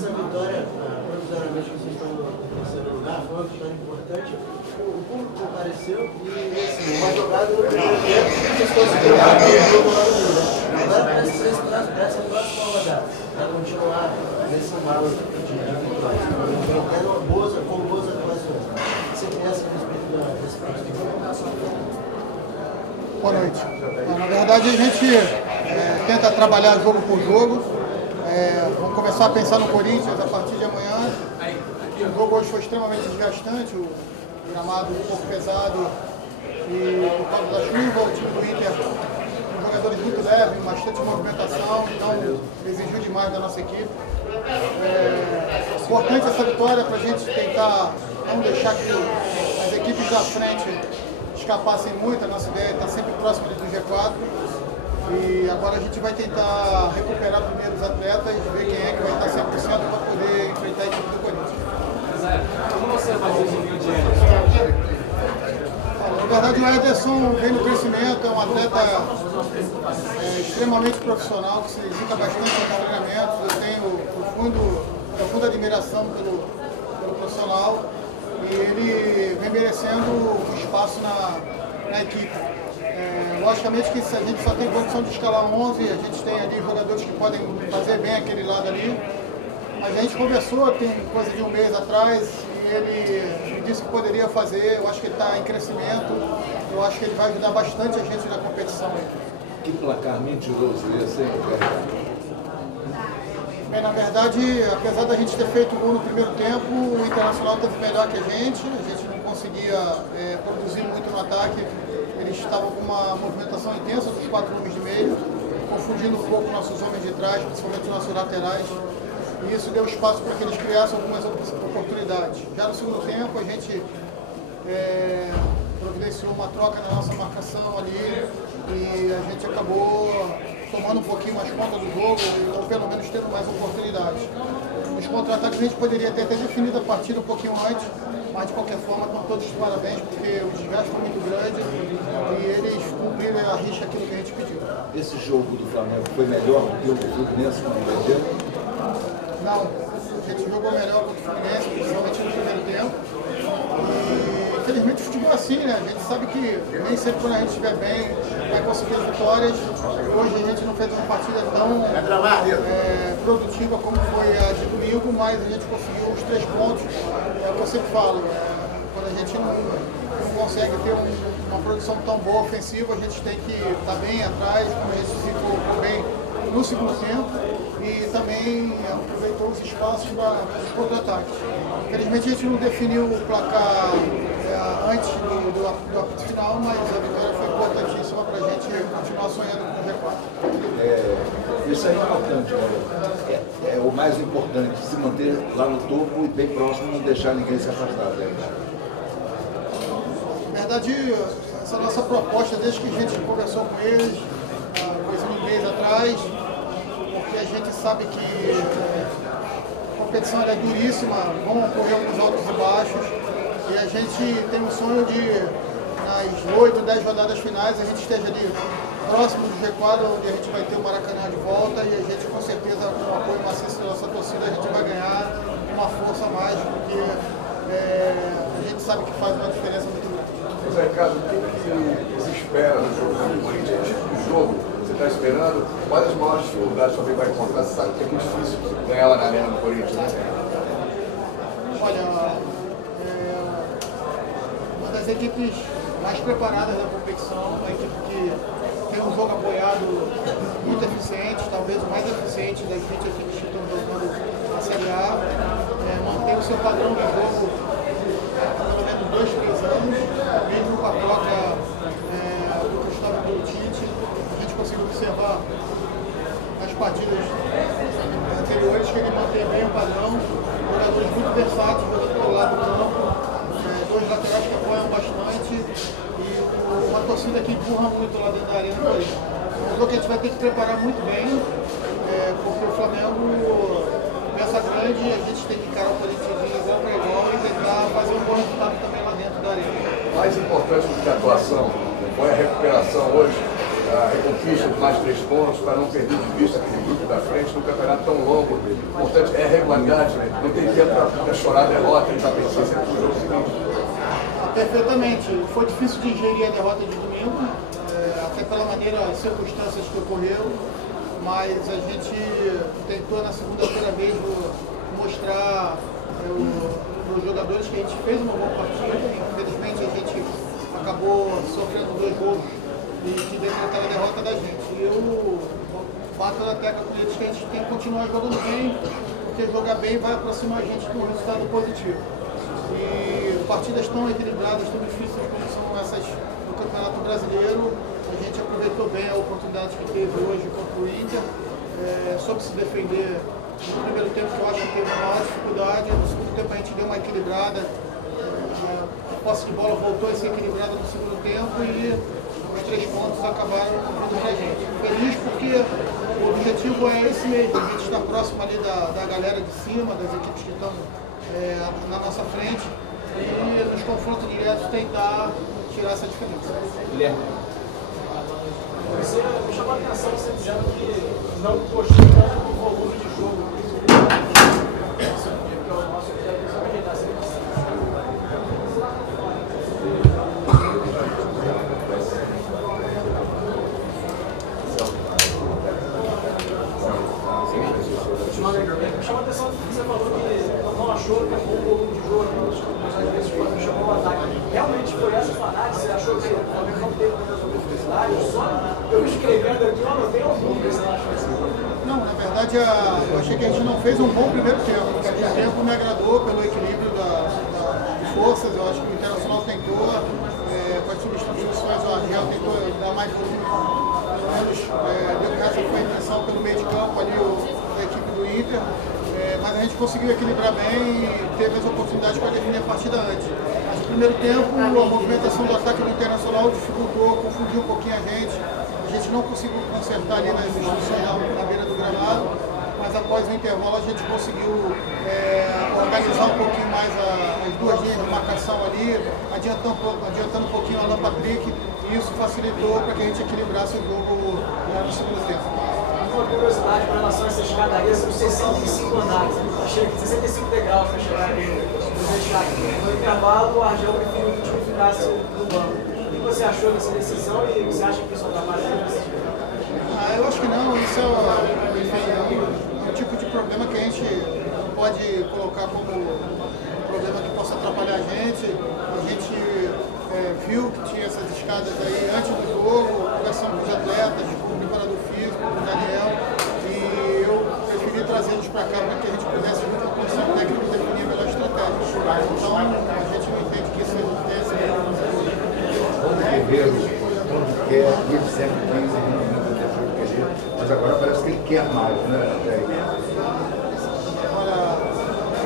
essa vitória, provisoriamente vocês estão no terceiro lugar, foi uma vitória importante. O público compareceu e assim, uma jogada no primeiro tempo, vocês conseguiram bater o jogo lá no Minas. Agora parece que vocês trazem para essa próxima rodada, para continuar nesse embalo de vitórias, com boas atuações. Você pensa a respeito desse próximo jogo? Boa noite. Na verdade, a gente tenta trabalhar jogo por jogo. Vamos começar a pensar no Corinthians a partir de amanhã. O jogo hoje foi extremamente desgastante, o gramado um pouco pesado e por causa da chuva, o time do Inter com jogadores muito leves, bastante movimentação, então exigiu demais da nossa equipe. Importante essa vitória para a gente tentar não deixar que as equipes da frente escapassem muito. A nossa ideia é estar sempre próximo do G4 e agora a gente vai tentar recuperar primeiro os atletas, ver quem é que vai estar 100% para poder enfrentar a equipe do Corinthians. Como você avaliou o desempenho de Ederson? Na verdade, o Ederson vem no crescimento, é um atleta extremamente profissional, que se dedica bastante aos treinamentos. Eu tenho profunda admiração pelo profissional e ele vem merecendo um espaço na equipe. Logicamente que se a gente só tem condição de escalar 11, a gente tem ali jogadores que podem fazer bem aquele lado ali. Mas a gente conversou, tem coisa de um mês atrás, e ele me disse que poderia fazer. Eu acho que ele está em crescimento, eu acho que ele vai ajudar bastante a gente na competição. Que placar mentiroso esse, hein, cara? Bem, na verdade, apesar da gente ter feito gol no primeiro tempo, o Internacional teve melhor que a gente não conseguia produzir muito no ataque. Eles estavam com uma movimentação intensa dos 4 homens de meio, confundindo um pouco nossos homens de trás, principalmente os nossos laterais. E isso deu espaço para que eles criassem algumas oportunidades. Já no segundo tempo, a gente providenciou uma troca na nossa marcação ali e a gente acabou tomando um pouquinho mais conta do jogo, ou pelo menos tendo mais oportunidades. Os contra-ataques a gente poderia ter até definido a partida um pouquinho antes, mas de qualquer forma, com todos os parabéns, porque o desgaste foi muito grande e eles cumpriram a rixa aquilo que a gente pediu. Esse jogo do Flamengo foi melhor do que o do Fluminense quando perdeu? Não, a gente jogou melhor contra o Fluminense, principalmente no primeiro tempo. E infelizmente o futebol é assim, né? A gente sabe que nem sempre quando a gente estiver bem vai conseguir as vitórias. Hoje a gente não fez uma partida tão produtiva como foi a de domingo, mas a gente conseguiu os 3 pontos. É o que eu sempre falo, quando a gente não consegue ter uma produção tão boa ofensiva, a gente tem que estar bem atrás, como a gente ficou bem no segundo tempo e também aproveitou os espaços para os contra-ataques. Infelizmente a gente não definiu o placar antes do apito final, mas a vitória foi importantíssima para a gente continuar sonhando com o G4. Isso é importante, é o mais importante, se manter lá no topo e bem próximo, não deixar ninguém se afastar. Na verdade, essa nossa proposta, desde que a gente conversou com eles, coisa de um mês atrás, porque a gente sabe que a competição é duríssima, vão ocorrer alguns altos e baixos, e a gente tem um sonho de, nas 8, 10 rodadas finais, a gente esteja ali próximo do G4, onde a gente vai ter o Maracanã de volta, e a gente com certeza, com o apoio maciço da nossa torcida, a gente vai ganhar uma força a mais, porque a gente sabe que faz uma diferença muito grande. Zé Ricardo, o que se espera do jogo do Corinthians? Que tipo de jogo você está esperando? Quais as maiores dificuldades também vai encontrar? Você sabe que é muito difícil ganhar lá na arena do Corinthians, né? Olha, uma das equipes mais preparadas da competição, uma equipe que tem um jogo apoiado muito eficiente, talvez o mais eficiente das 20 equipes que estão jogando na Série A, mantém o seu padrão de jogo pelo menos 2, 3 anos, mesmo com a troca do Gustavo e do Tite. A gente conseguiu observar nas partidas anteriores que ele mantém bem o padrão, jogadores muito versáteis jogando pelo lado do campo, 2 laterais que apoiam bastante e uma torcida que empurra muito lá dentro da arena do Corinthians. É um jogo que a gente vai ter que preparar muito bem, porque o Flamengo, nessa grande, a gente tem que encarar o Corinthians igual para igual e tentar fazer um bom resultado também lá dentro da arena. Mais importante do que a atuação foi a recuperação hoje, a reconquista de mais 3 pontos para não perder de vista aquele grupo da frente num campeonato tão longo. O importante é a qualidade, né? Não tem tempo para chorar a derrota, para pensar sempre no jogo seguinte. Perfeitamente. Foi difícil de digerir a derrota de domingo, até pela maneira, as circunstâncias que ocorreram, mas a gente tentou na segunda-feira mesmo mostrar os jogadores que a gente fez uma boa partida. Infelizmente a gente acabou sofrendo 2 gols que decretaram a derrota da gente. E eu bato na tecla com eles que a gente tem que continuar jogando bem, porque jogar bem vai aproximar a gente de um resultado positivo. E partidas tão equilibradas, tão difíceis como são essas no Campeonato Brasileiro, a gente aproveitou bem a oportunidade que teve hoje contra o Inter, soube se defender no primeiro tempo, que eu acho que teve uma maior dificuldade. No segundo tempo a gente deu uma equilibrada, a posse de bola voltou a ser equilibrada no segundo tempo e os 3 pontos acabaram vindo pra gente. Feliz porque o objetivo é esse mesmo, a gente estar próximo ali da galera de cima, das equipes que estão na nossa frente, e nos confrontos diretos tentar tirar essa diferença. Guilherme. Você me chamou a atenção você dizendo que não gostou tanto do volume de jogo. Porque o nosso objetivo é ajeitar essa questão. Me chamou a atenção que você falou que não achou que é bom o volume de jogo, mas às vezes quando chamou o ataque. Realmente foi essa sua análise? Você achou que o Flamengo não teve muitas oportunidades? Só eu escrevendo aqui, eu anotei algum que você achou assim. Não, na verdade eu achei que a gente não fez um bom primeiro tempo. O segundo tempo me agradou pelo equilíbrio de forças. Eu acho que o Internacional tentou, com as substituições, o Argel tentou dar mais volume, pelo menos essa foi a intenção pelo meio de campo ali, da equipe do Inter. Mas a gente conseguiu equilibrar bem e teve as oportunidades para definir a partida antes. Mas no primeiro tempo, a movimentação do ataque do Internacional dificultou, confundiu um pouquinho a gente. A gente não conseguiu consertar ali nas instruções na beira do gramado, mas após o intervalo a gente conseguiu organizar um pouquinho mais as 2 linhas de marcação ali, adiantando um pouquinho a Alan Patrick, e isso facilitou para que a gente equilibrasse o jogo no segundo tempo. Uma curiosidade com relação a essa escadaria, são 65 andares. Achei que 65 degraus para chegar ali no vestiário. No intervalo, o Argel preferiu que o time ficasse no banco. O que você achou dessa decisão e você acha que isso atrapalha nesse time? Eu acho que não, isso é um tipo de problema que a gente não pode colocar como um problema que possa atrapalhar a gente. A gente viu que tinha essas escadas aí antes do jogo, conversando com os atletas, com o preparador físico, com o Daniel, e eu preferi trazê-los para cá para que a gente pudesse, junto com a comissão técnica, definir a melhor estratégia. Então, a gente não entende que isso é esse mesmo. O Guerreiro, quando quer, ele sempre quis, mas agora parece que ele quer mais, né? Olha,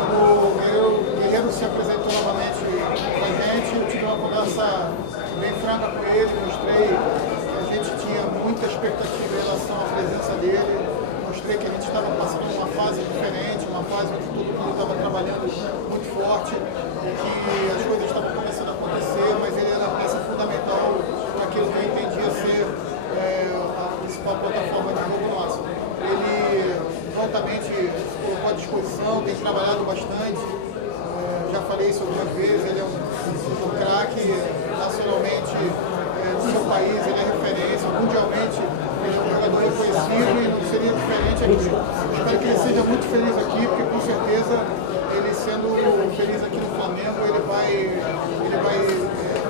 o Guerreiro se apresentou novamente com a gente, eu tive uma conversa bem franca com ele, mostrei que a gente tinha muita expectativa em relação à presença dele, mostrei que a gente estava passando uma fase diferente, uma fase onde todo mundo estava trabalhando muito forte, que as coisas estavam começando a acontecer, mas ele era a peça fundamental para aquilo que eu entendia ser a principal plataforma de jogo nosso. Ele prontamente se colocou à disposição, tem trabalhado bastante, já falei isso algumas vezes, ele é um craque nacionalmente do seu país, ele é referência, mundialmente ele é um jogador reconhecido e não seria diferente aqui. Espero que ele seja muito feliz aqui, porque com certeza ele sendo feliz aqui no Flamengo, ele vai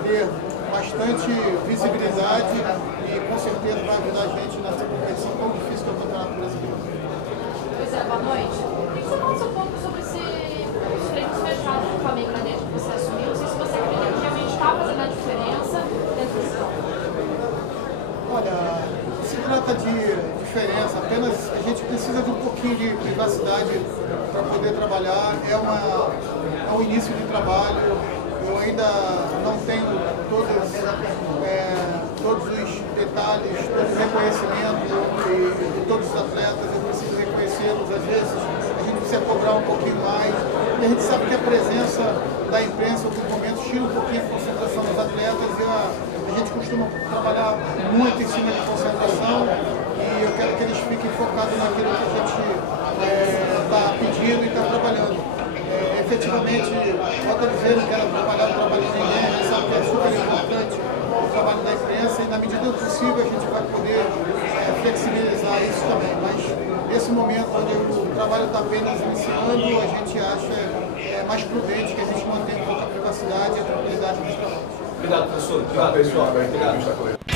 ter bastante visibilidade e com certeza vai ajudar a gente nessa competição tão difícil que é o Campeonato Brasileiro. Pois é, boa noite. Queria que você falasse um pouco sobre os treinos fechados do Flamengo desde que você assumiu. Não sei se você acredita que realmente está fazendo a diferença dentro do campo. Olha, se trata de diferença, apenas a gente precisa de um pouquinho de privacidade para poder trabalhar. É um início de trabalho. Eu ainda não tenho todos os detalhes, todo o reconhecimento de todos os atletas, eu preciso reconhecê-los. Às vezes a gente precisa cobrar um pouquinho mais, e a gente sabe que a presença da imprensa, alguns momentos, tira um pouquinho a concentração dos atletas, e a gente costuma trabalhar muito em cima de concentração, e eu quero que eles fiquem focados naquilo que a gente está pedindo e está efetivamente, volta dizendo que era trabalhar no trabalho de ninguém, a gente sabe que é super importante o trabalho da imprensa e na medida do possível a gente vai poder flexibilizar isso também. Mas nesse momento onde o trabalho está apenas iniciando, a gente acha mais prudente que a gente mantenha um pouco a privacidade e a tranquilidade dos trabalhos. Obrigado, professor. Obrigado, pessoal. Obrigado.